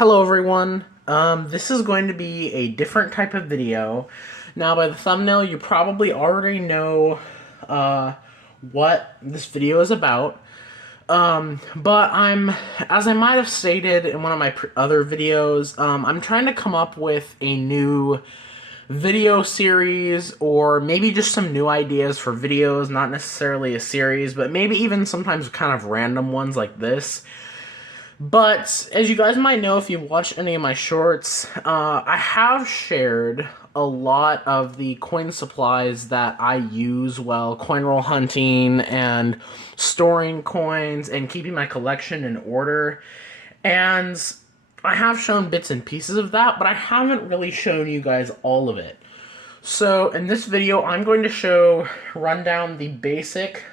Hello everyone. This is going to be a different type of video. Now by the thumbnail you probably already know uh, what this video is about. But as I might have stated in one of my other videos, I'm trying to come up with a new video series or maybe just some new ideas for videos, not necessarily a series, but maybe even sometimes kind of random ones like this. But as you guys might know if you've watched any of my shorts, I have shared a lot of the coin supplies that I use while coin roll hunting and storing coins and keeping my collection in order. And I have shown bits and pieces of that, but I haven't really shown you guys all of it. So in this video, I'm going to run down the basic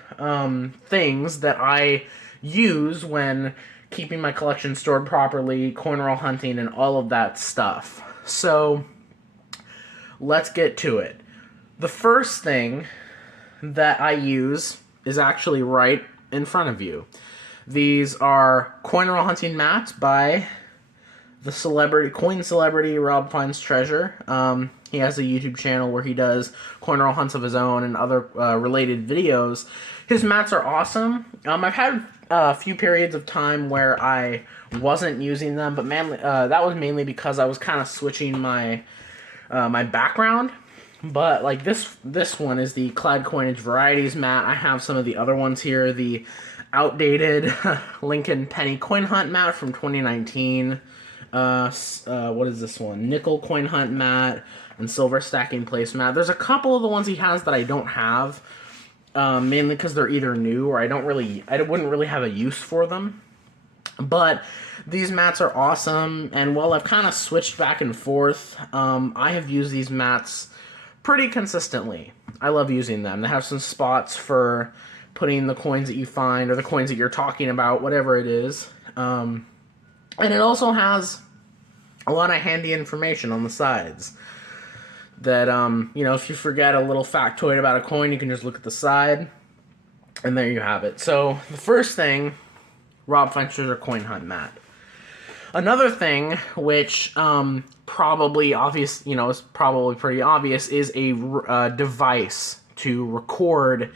things that I use when keeping my collection stored properly, coin roll hunting, and all of that stuff. So let's get to it. The first thing that I use is actually right in front of you. These are coin roll hunting mats by the coin celebrity Rob Finds Treasure. He has a YouTube channel where he does coin roll hunts of his own and other related videos. His mats are awesome. I've had a few periods of time where I wasn't using them, but that was mainly because I was kind of switching my my background. But like this one is the Clad Coinage Varieties mat. I have some of the other ones here. The outdated Lincoln Penny Coin Hunt mat from 2019. What is this one? Nickel Coin Hunt mat and Silver Stacking Place mat. There's a couple of the ones he has that I don't have, mainly because they're either new or I wouldn't really have a use for them. But these mats are awesome, and while I've kind of switched back and forth, I have used these mats pretty consistently. I love using them. They have some spots for putting the coins that you find or the coins that you're talking about, whatever it is. And it also has a lot of handy information on the sides that, if you forget a little factoid about a coin, you can just look at the side, and there you have it. So the first thing, Rob Finds Treasure Coin Hunt mat. Another thing, which probably obvious, is probably pretty obvious, is a device to record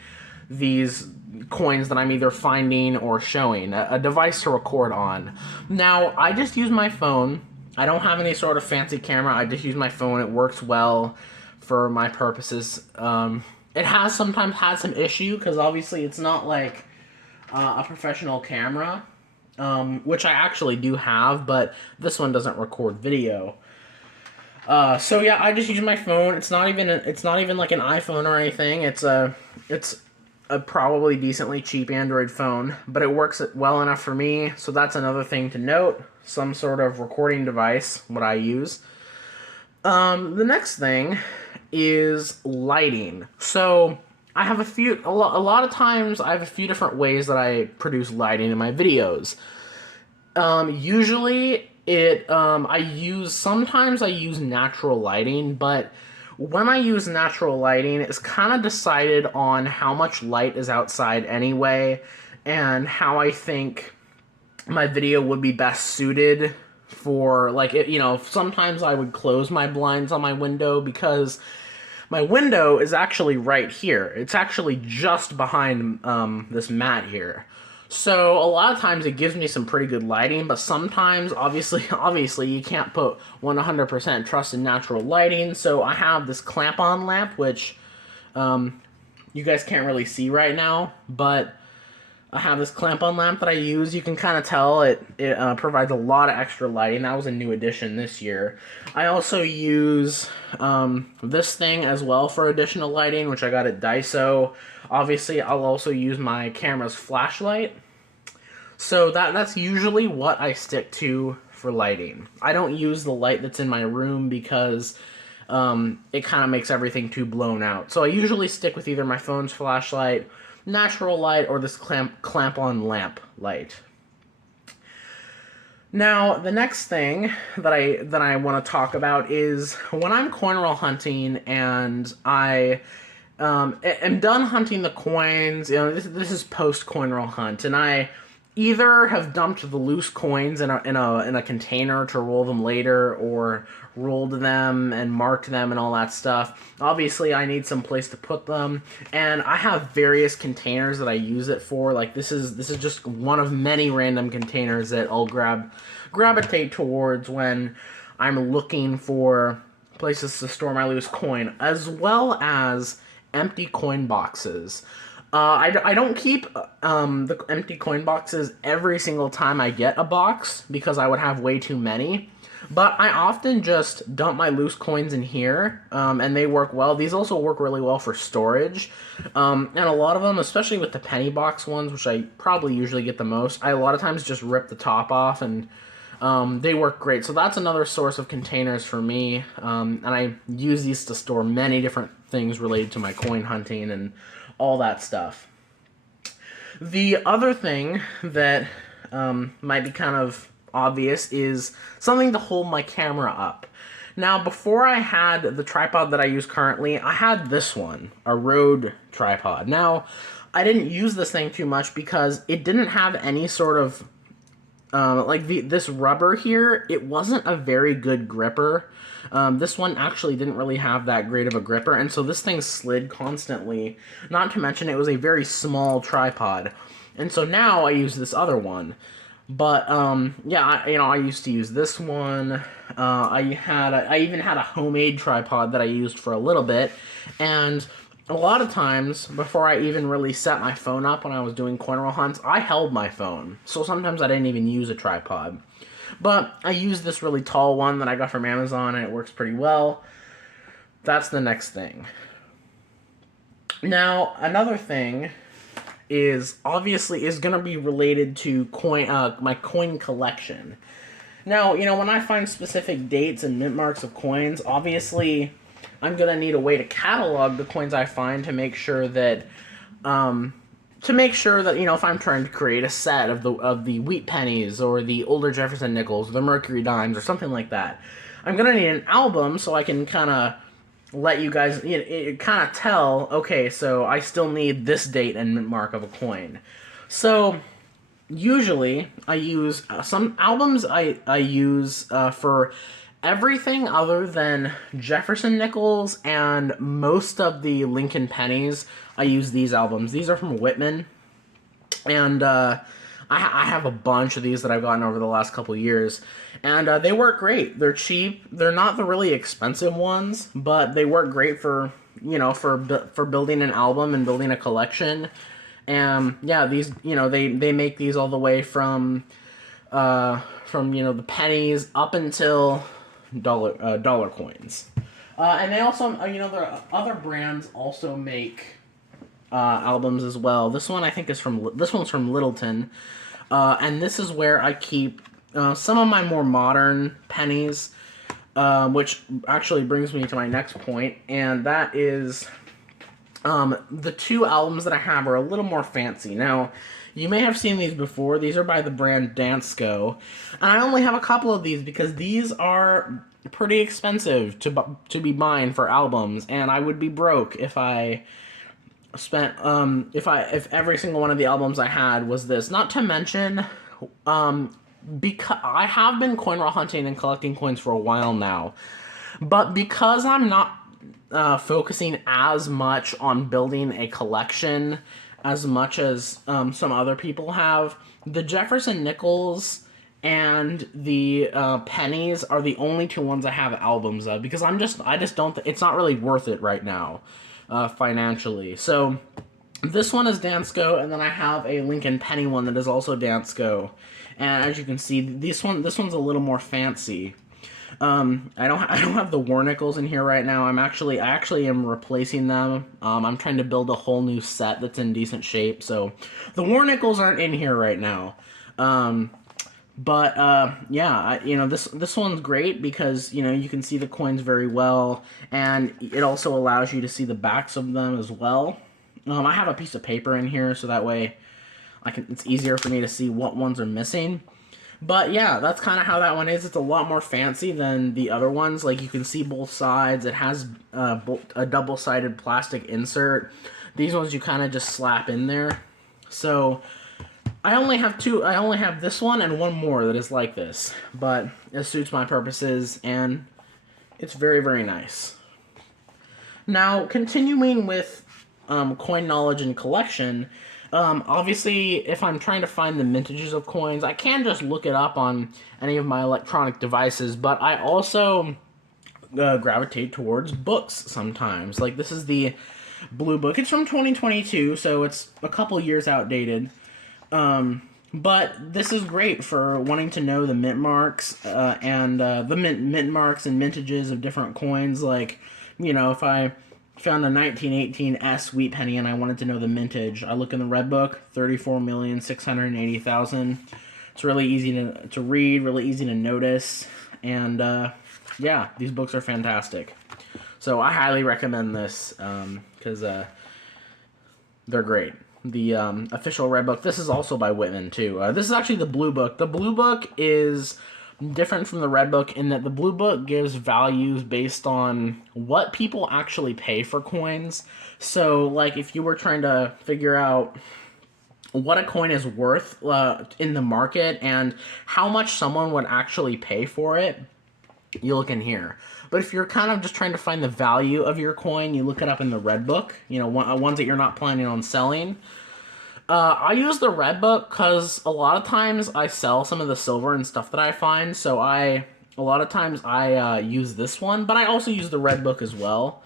these coins that I'm either finding or showing. A device to record on. Now, I just use my phone. I don't have any sort of fancy camera. I just use my phone. It works well for my purposes. It has sometimes had some issue because obviously it's not like a professional camera, which I actually do have, but this one doesn't record video. So yeah, I just use my phone. It's not even like an iPhone or anything. It's a probably decently cheap Android phone, but it works well enough for me. So that's another thing to note. Some sort of recording device, what I use. The next thing is lighting. So I have a lot of times I have a few different ways that I produce lighting in my videos. Usually sometimes I use natural lighting, but when I use natural lighting, it's kind of decided on how much light is outside anyway, and how I think my video would be best suited for, sometimes I would close my blinds on my window because my window is actually right here. It's actually just behind this mat here. So a lot of times it gives me some pretty good lighting, but sometimes, obviously, you can't put 100% trust in natural lighting. So I have this clamp-on lamp, which you guys can't really see right now, but I have this clamp-on lamp that I use. You can kind of tell it provides a lot of extra lighting. That was a new addition this year. I also use this thing as well for additional lighting, which I got at Daiso. Obviously, I'll also use my camera's flashlight. So that's usually what I stick to for lighting. I don't use the light that's in my room because it kind of makes everything too blown out. So I usually stick with either my phone's flashlight, natural light, or this clamp-on lamp light. Now, the next thing that I want to talk about is when I'm coin roll hunting and I am done hunting the coins. This is post coin roll hunt, and I either have dumped the loose coins in a container to roll them later, or rolled them and marked them and all that stuff. Obviously, I need some place to put them, and I have various containers that I use it for. Like this is just one of many random containers that I'll gravitate towards when I'm looking for places to store my loose coin, as well as empty coin boxes. I don't keep the empty coin boxes every single time I get a box, because I would have way too many. But I often just dump my loose coins in here, and they work well. These also work really well for storage. And a lot of them, especially with the penny box ones, which I probably usually get the most, I a lot of times just rip the top off, and they work great. So that's another source of containers for me. And I use these to store many different things related to my coin hunting and all that stuff. The other thing that might be kind of obvious is something to hold my camera up. Now, before I had the tripod that I use currently, I had this one, a Rode tripod. Now, I didn't use this thing too much because it didn't have any sort of this rubber here. It wasn't a very good gripper. This one actually didn't really have that great of a gripper, and so this thing slid constantly. Not to mention it was a very small tripod. And so now I use this other one. But yeah, I used to use this one. I even had a homemade tripod that I used for a little bit, and a lot of times before I even really set my phone up when I was doing coin roll hunts, I held my phone. So sometimes I didn't even use a tripod. But I used this really tall one that I got from Amazon, and it works pretty well. That's the next thing. Now, another thing is going to be related to my coin collection. Now, when I find specific dates and mint marks of coins, obviously I'm going to need a way to catalog the coins I find to make sure that if I'm trying to create a set of the wheat pennies or the older Jefferson nickels or the Mercury dimes or something like that, I'm going to need an album so I can kind of let you guys kind of tell, okay, so I still need this date and mint mark of a coin. So usually I use some albums I use for everything other than Jefferson nickels and most of the Lincoln pennies. I use these albums. These are from Whitman, and I have a bunch of these that I've gotten over the last couple years, and they work great. They're cheap. They're not the really expensive ones, but they work great for for building an album and building a collection. And yeah, these they make these all the way from the pennies up until dollar coins, and they also there are other brands also make albums as well. This one's from Littleton, and this is where I keep some of my more modern pennies, which actually brings me to my next point, and that is the two albums that I have are a little more fancy. Now, you may have seen these before. These are by the brand Dansko, and I only have a couple of these because these are pretty expensive to be buying for albums, and I would be broke if I spent if every single one of the albums I had was this. Not to mention, because I have been coin roll hunting and collecting coins for a while now, but because I'm not focusing as much on building a collection as much as some other people have, the Jefferson nickels and the pennies are the only two ones I have albums of, because I just don't it's not really worth it right now financially. So this one is Dansko, and then I have a Lincoln penny one that is also Dansko, and as you can see, this one's a little more fancy. I don't have the war nickels in here right now. I actually am replacing them. I'm trying to build a whole new set that's in decent shape, so the war nickels aren't in here right now. But yeah, this one's great because you can see the coins very well, and it also allows you to see the backs of them as well. I have a piece of paper in here so that way it's easier for me to see what ones are missing. But yeah, that's kind of how that one is. It's a lot more fancy than the other ones. Like, you can see both sides. It has a double-sided plastic insert. These ones you kind of just slap in there. So I only have two. I only have this one and one more that is like this, but it suits my purposes and it's very, very nice. Now, continuing with coin knowledge and collection, obviously, if I'm trying to find the mintages of coins, I can just look it up on any of my electronic devices, but I also gravitate towards books sometimes. Like, this is the Blue Book. It's from 2022, so it's a couple years outdated. But this is great for wanting to know the mint marks and the mint marks and mintages of different coins. Like, you know, if I found a 1918 S Wheat Penny and I wanted to know the mintage, I look in the Red Book, 34,680,000. It's really easy to read, really easy to notice, and yeah, these books are fantastic. So I highly recommend this because they're great. The official Red Book. This is also by Whitman too. This is actually the Blue Book. The Blue Book is different from the Red Book in that the Blue Book gives values based on what people actually pay for coins. So, like, if you were trying to figure out what a coin is worth in the market and how much someone would actually pay for it, you look in here. But if you're kind of just trying to find the value of your coin, you look it up in the Red Book, you know, ones that you're not planning on selling. I use the Red Book because a lot of times I sell some of the silver and stuff that I find, so a lot of times I use this one, but I also use the Red Book as well.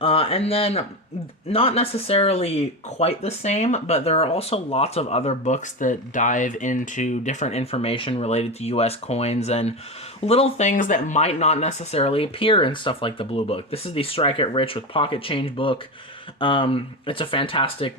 And then, not necessarily quite the same, but there are also lots of other books that dive into different information related to U.S. coins and little things that might not necessarily appear in stuff like the Blue Book. This is the Strike It Rich with Pocket Change book. It's a fantastic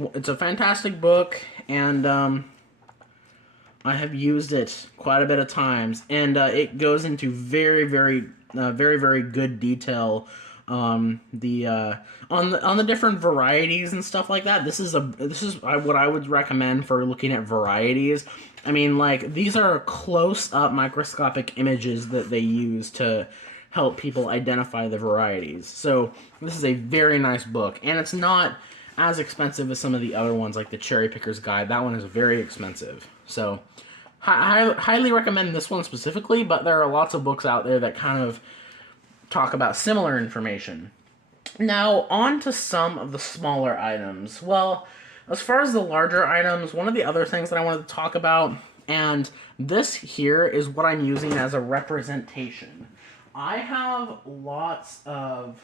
book, and I have used it quite a bit of times, and it goes into very, very, very good detail on the different varieties and stuff like that. This is what I would recommend for looking at varieties. I mean, like, these are close up microscopic images that they use to help people identify the varieties. So this is a very nice book, and it's not as expensive as some of the other ones, like the Cherry Picker's Guide. That one is very expensive. So I highly recommend this one specifically, but there are lots of books out there that kind of talk about similar information. Now, on to some of the smaller items. Well, as far as the larger items, one of the other things that I wanted to talk about, and this here is what I'm using as a representation. I have lots of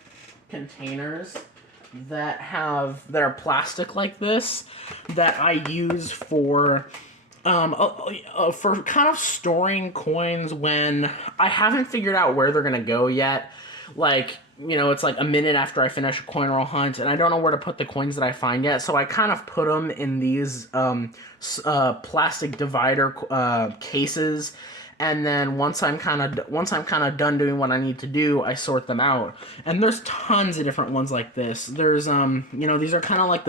containers that are plastic like this that I use for kind of storing coins when I haven't figured out where they're gonna go yet. Like, you know, it's like a minute after I finish a coin roll hunt, and I don't know where to put the coins that I find yet, so I kind of put them in these plastic divider cases, and then once I'm kind of done doing what I need to do, I sort them out. And there's tons of different ones like this. There's you know, these are kind of like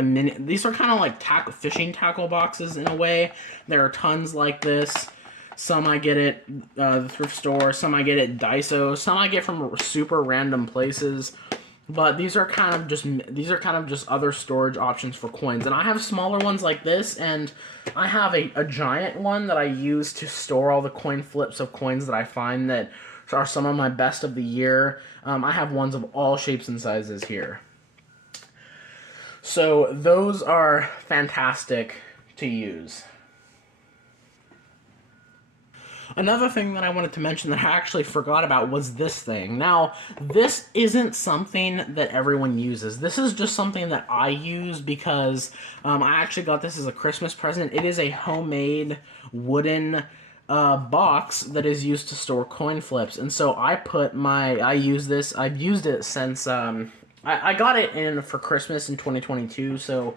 fishing tackle boxes in a way. There are tons like this. Some I get at the thrift store, some I get at Daiso, some I get from super random places. But these are kind of just other storage options for coins. And I have smaller ones like this, and I have a giant one that I use to store all the coin flips of coins that I find that are some of my best of the year. I have ones of all shapes and sizes here. So those are fantastic to use. Another thing that I wanted to mention that I actually forgot about was this thing. Now, this isn't something that everyone uses. This is just something that I use because I actually got this as a Christmas present. It is a homemade wooden box that is used to store coin flips. And so I use this. I've used it since I got it in for Christmas in 2022. So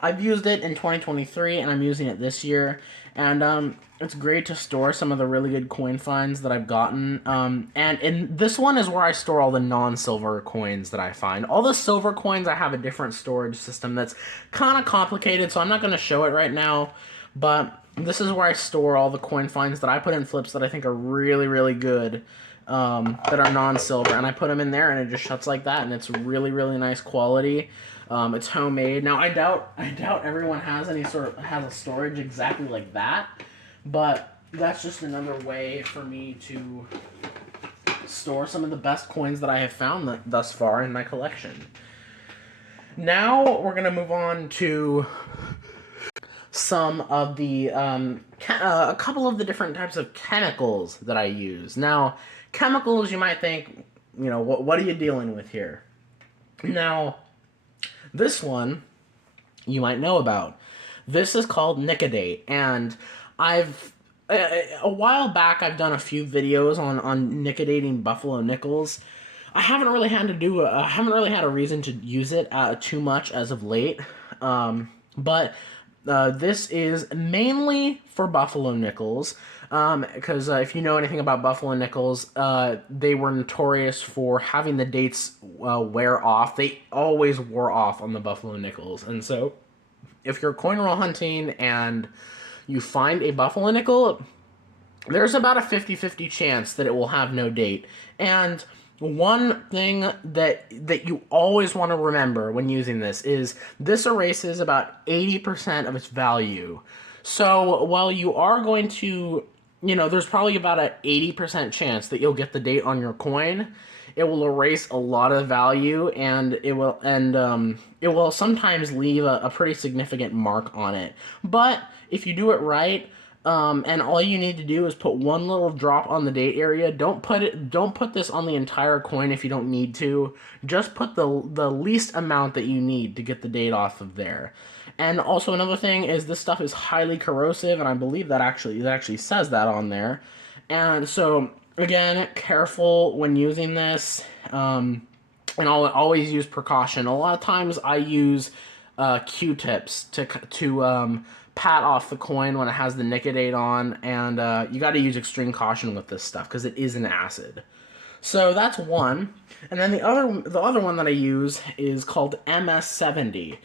I've used it in 2023, and I'm using it this year. And it's great to store some of the really good coin finds that I've gotten. And in this one is where I store all the non-silver coins that I find. All the silver coins, I have a different storage system that's kind of complicated, so I'm not going to show it right now. But this is where I store all the coin finds that I put in flips that I think are really, really good. that are non-silver, and I put them in there, and it just shuts like that, and it's really, really nice quality. It's homemade. Now I doubt everyone has a storage exactly like that, but that's just another way for me to store some of the best coins that I have found thus far in my collection. Now we're gonna move on to some of the a couple of the different types of chemicals that I use. Now, chemicals, you might think, what are you dealing with here? Now, this one you might know about. This is called Nicodate, and I've a while back I've done a few videos on nicodating buffalo nickels. I haven't really had a reason to use it too much as of late, but this is mainly for buffalo nickels, because if you know anything about buffalo nickels, they were notorious for having the dates wear off. They always wore off on the buffalo nickels, and so if you're coin roll hunting and you find a buffalo nickel, there's about a 50-50 chance that it will have no date. And one thing that you always want to remember when using this is this erases about 80% of its value. So while you are going to, there's probably about an 80% chance that you'll get the date on your coin, it will erase a lot of value, and it will sometimes leave a pretty significant mark on it. But if you do it right, and all you need to do is put one little drop on the date area. Don't put this on the entire coin if you don't need to. Just put the least amount that you need to get the date off of there. And also another thing is this stuff is highly corrosive, and I believe that it actually says that on there. And so again, careful when using this, and I'll always use precaution. A lot of times I use Q-tips to pat off the coin when it has the Nicodate on, and you got to use extreme caution with this stuff because it is an acid. So that's one, and then the other one that I use is called MS70.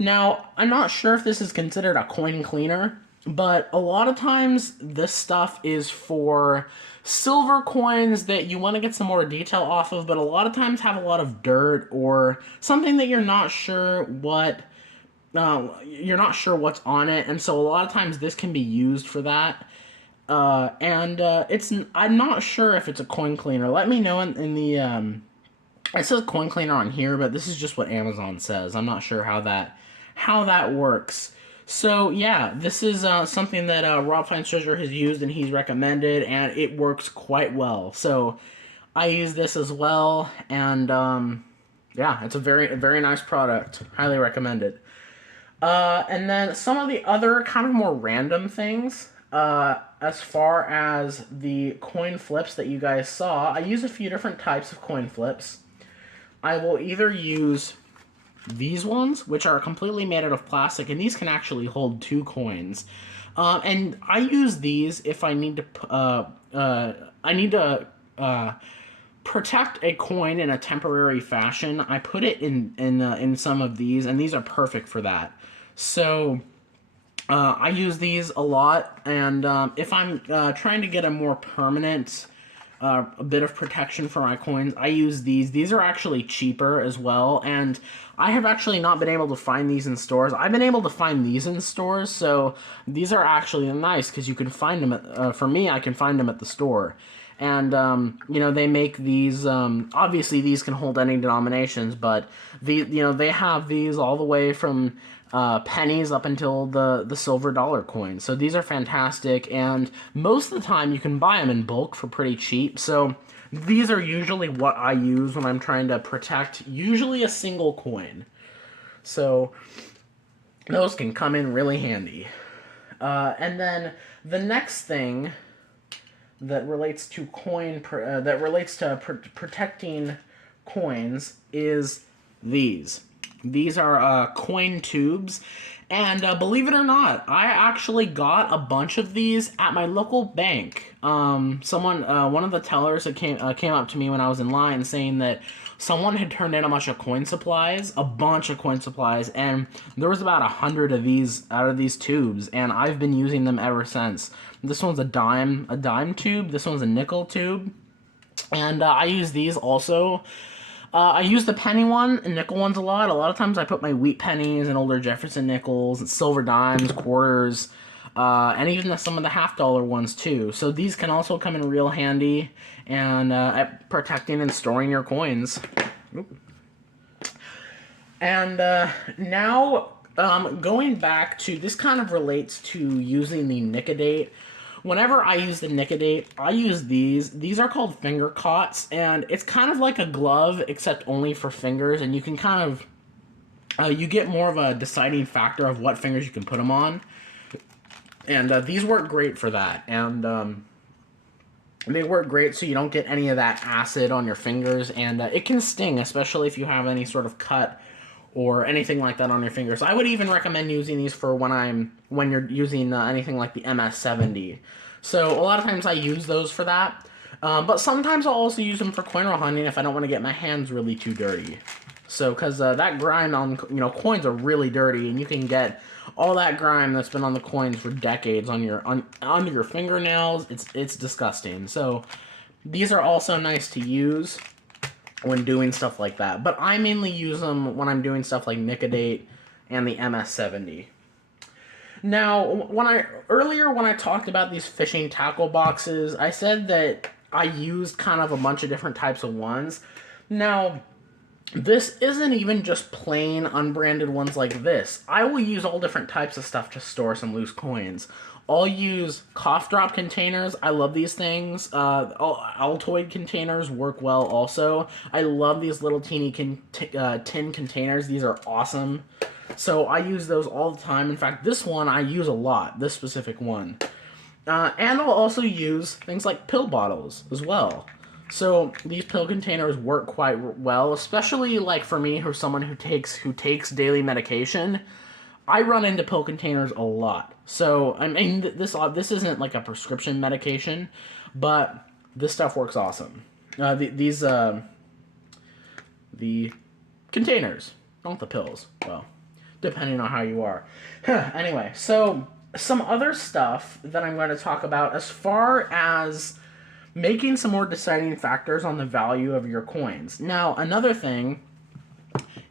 Now, I'm not sure if this is considered a coin cleaner, but a lot of times this stuff is for silver coins that you want to get some more detail off of, but a lot of times have a lot of dirt or something that you're not sure what's on it, and so a lot of times this can be used for that. I'm not sure if it's a coin cleaner. Let me know in the it says coin cleaner on here, but this is just what Amazon says. I'm not sure how that works. So yeah, this is something that Rob Finds Treasure has used and he's recommended, and it works quite well. So I use this as well, and yeah, it's a very nice product. Highly recommended. And then some of the other kind of more random things, as far as the coin flips that you guys saw, I use a few different types of coin flips. I will either use these ones, which are completely made out of plastic, and these can actually hold 2 coins. And I use these if I need to protect a coin in a temporary fashion. I put it in some of these, and these are perfect for that. So I use these a lot, and if I'm trying to get a more permanent a bit of protection for my coins, I use these. These are actually cheaper as well, and I have actually not been able to find these in stores. I've been able to find these in stores, so these are actually nice because you can find them for me, I can find them at the store. And, they make these, obviously these can hold any denominations, but they have these all the way from pennies up until the silver dollar coin. So these are fantastic, and most of the time you can buy them in bulk for pretty cheap. So these are usually what I use when I'm trying to protect usually a single coin. So those can come in really handy. And then the next thing that relates to protecting coins is these. These are coin tubes, and believe it or not, I actually got a bunch of these at my local bank. One of the tellers that came up to me when I was in line saying that someone had turned in a bunch of coin supplies, and there was about 100 of these out of these tubes, and I've been using them ever since. This one's a dime tube. This one's a nickel tube. And I use these also. I use the penny one and nickel ones a lot. A lot of times I put my wheat pennies and older Jefferson nickels and silver dimes, quarters, and even some of the $half ones too. So these can also come in real handy and at protecting and storing your coins. Oop. And now going back to this kind of relates to using the Nicodate. Whenever I use the Nicodate, I use these. These are called finger cots, and it's kind of like a glove, except only for fingers, and you can kind of, you get more of a deciding factor of what fingers you can put them on. And these work great for that, and they work great so you don't get any of that acid on your fingers, and it can sting, especially if you have any sort of cut or anything like that on your fingers. I would even recommend using these for when you're using anything like the MS-70. So a lot of times I use those for that, but sometimes I'll also use them for coin roll hunting if I don't want to get my hands really too dirty. So because that grime on coins are really dirty, and you can get all that grime that's been on the coins for decades under your fingernails. It's disgusting. So these are also nice to use when doing stuff like that. But I mainly use them when I'm doing stuff like Nicodate and the MS-70. Now, earlier when I talked about these fishing tackle boxes, I said that I used kind of a bunch of different types of ones. Now, this isn't even just plain unbranded ones like this. I will use all different types of stuff to store some loose coins. I'll use cough drop containers. I love these things. Altoid containers work well also. I love these little teeny tin containers. These are awesome. So I use those all the time. In fact, this one I use a lot, this specific one. And I'll also use things like pill bottles as well. So these pill containers work quite well, especially like for me, who's someone who takes daily medication. I run into pill containers a lot. So I mean, this isn't like a prescription medication, but this stuff works awesome. The containers, not the pills. Well, depending on how you are. Anyway, so some other stuff that I'm going to talk about as far as making some more deciding factors on the value of your coins. Now, another thing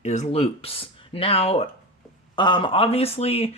is loops. Now, obviously,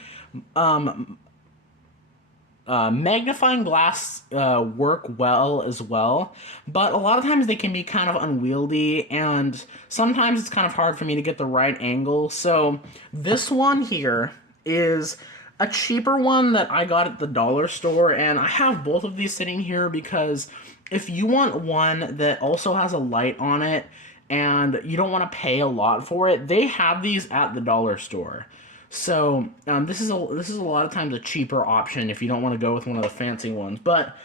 magnifying glass work well as well, but a lot of times they can be kind of unwieldy, and sometimes it's kind of hard for me to get the right angle. So this one here is a cheaper one that I got at the dollar store, and I have both of these sitting here because if you want one that also has a light on it and you don't want to pay a lot for it, they have these at the dollar store. So this is a lot of times a cheaper option if you don't want to go with one of the fancy ones. But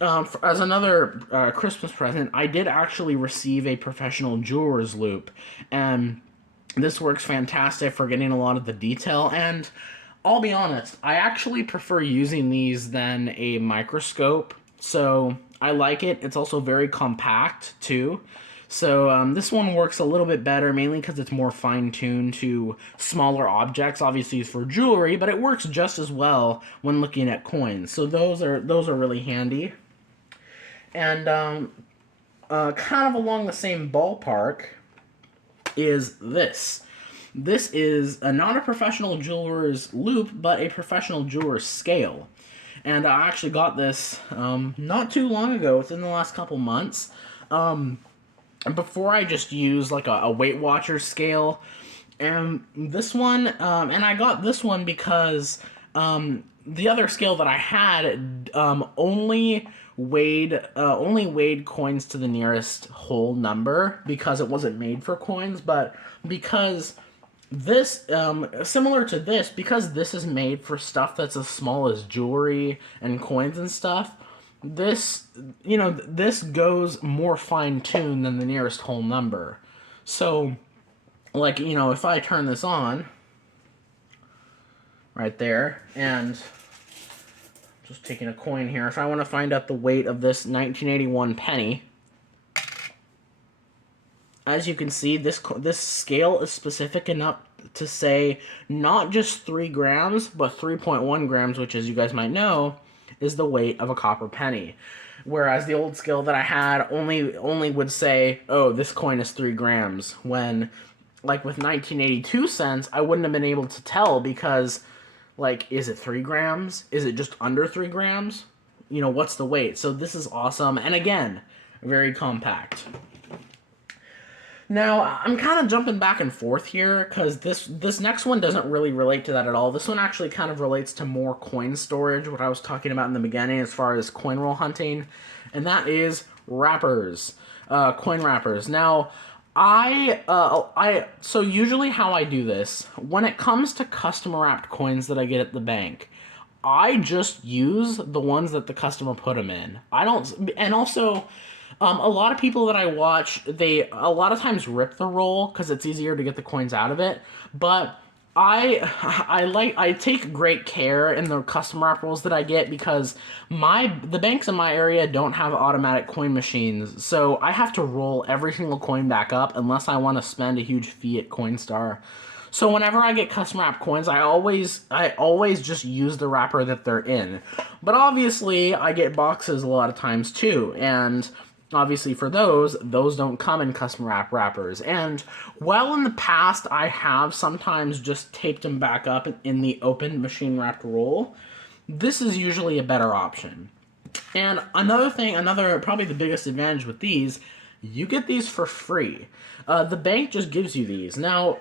as another Christmas present, I did actually receive a professional jeweler's loop, and this works fantastic for getting a lot of the detail. And I'll be honest, I actually prefer using these than a microscope. So I like it. It's also very compact too. So this one works a little bit better, mainly because it's more fine-tuned to smaller objects. Obviously, it's for jewelry, but it works just as well when looking at coins. So those are really handy. And kind of along the same ballpark is this. This is not a professional jeweler's loop, but a professional jeweler's scale. And I actually got this not too long ago, within the last couple months. Before I just used like a Weight Watchers scale. And this one, and I got this one because the other scale that I had only weighed coins to the nearest whole number because it wasn't made for coins, but because this, similar to this, because this is made for stuff that's as small as jewelry and coins and stuff, this goes more fine-tuned than the nearest whole number. So, like, if I turn this on, right there, and just taking a coin here, if I want to find out the weight of this 1981 penny, as you can see, this scale is specific enough to say not just 3 grams, but 3.1 grams, which, as you guys might know, is the weight of a copper penny. Whereas the old skill that I had only would say, oh, this coin is 3 grams. When, like with 1982 cents, I wouldn't have been able to tell because, like, is it 3 grams? Is it just under 3 grams? You know, what's the weight? So this is awesome. And again, very compact. Now, I'm kind of jumping back and forth here because this next one doesn't really relate to that at all. This one actually kind of relates to more coin storage, what I was talking about in the beginning as far as coin roll hunting, and that is wrappers, coin wrappers. Now, so usually how I do this, when it comes to custom wrapped coins that I get at the bank, I just use the ones that the customer put them in. I don't, and also, a lot of people that I watch, they a lot of times rip the roll because it's easier to get the coins out of it. But I take great care in the custom wrap rolls that I get because the banks in my area don't have automatic coin machines, so I have to roll every single coin back up unless I want to spend a huge fee at Coinstar. So whenever I get custom wrap coins, I always just use the wrapper that they're in. But obviously, I get boxes a lot of times too, and obviously for those don't come in custom wrap wrappers. And while in the past I have sometimes just taped them back up in the open machine wrapped roll, this is usually a better option. And another probably the biggest advantage with these, you get these for free. The bank just gives you these. Now,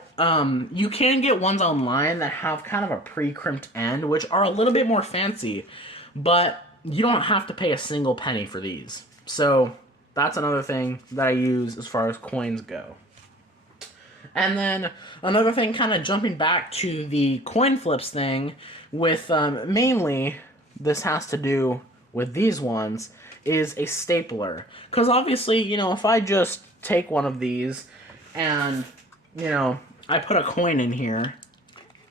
you can get ones online that have kind of a pre-crimped end, which are a little bit more fancy, but you don't have to pay a single penny for these. So that's another thing that I use as far as coins go. And then another thing, kind of jumping back to the coin flips thing, with mainly this has to do with these ones, is a stapler. Because obviously, you know, if I just take one of these and, you know, I put a coin in here,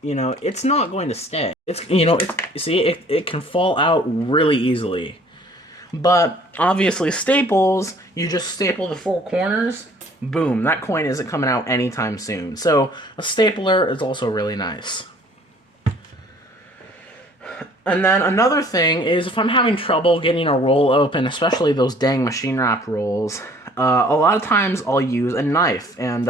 you know, it's not going to stay. It's, you know, it can fall out really easily. But obviously staples, you just staple the 4 corners, boom, that coin isn't coming out anytime soon. So a stapler is also really nice. And then another thing is if I'm having trouble getting a roll open, especially those dang machine wrap rolls, a lot of times I'll use a knife, and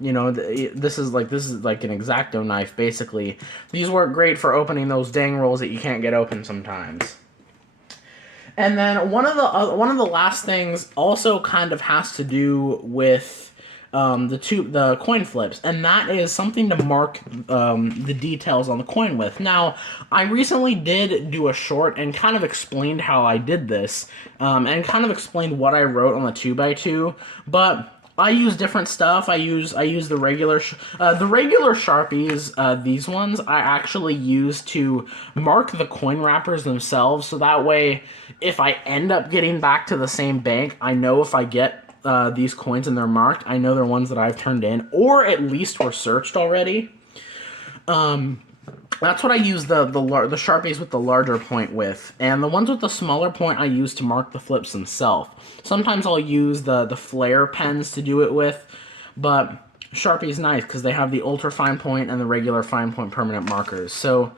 you know, this is like an X-Acto knife basically. These work great for opening those dang rolls that you can't get open sometimes. And then one of the last things also kind of has to do with the coin flips, and that is something to mark the details on the coin with. Now, I recently did do a short and kind of explained how I did this, and kind of explained what I wrote on the 2x2, but I use different stuff. I use the regular Sharpies. These ones I actually use to mark the coin wrappers themselves, so that way, if I end up getting back to the same bank, I know if I get these coins and they're marked, I know they're ones that I've turned in, or at least were searched already. That's what I use the Sharpies with the larger point with, and the ones with the smaller point I use to mark the flips themselves. Sometimes I'll use the flare pens to do it with, but Sharpie's nice because they have the ultra fine point and the regular fine point permanent markers. So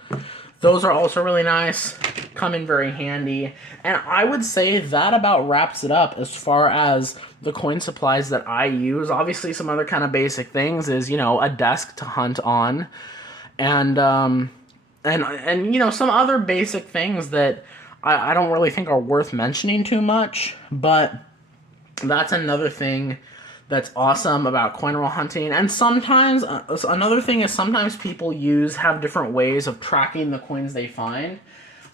those are also really nice, come in very handy, and I would say that about wraps it up as far as the coin supplies that I use. Obviously, some other kind of basic things is, you know, a desk to hunt on, and you know, some other basic things that I don't really think are worth mentioning too much, but that's another thing that's awesome about coin roll hunting. And sometimes, another thing is sometimes people have different ways of tracking the coins they find.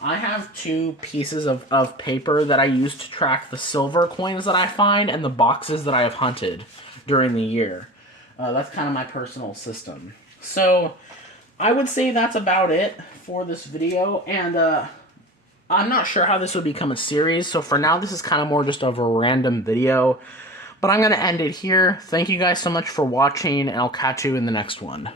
I have 2 pieces of paper that I use to track the silver coins that I find and the boxes that I have hunted during the year. That's kind of my personal system. So I would say that's about it for this video, and I'm not sure how this would become a series, so for now this is kind of more just of a random video, but I'm going to end it here. Thank you guys so much for watching, and I'll catch you in the next one.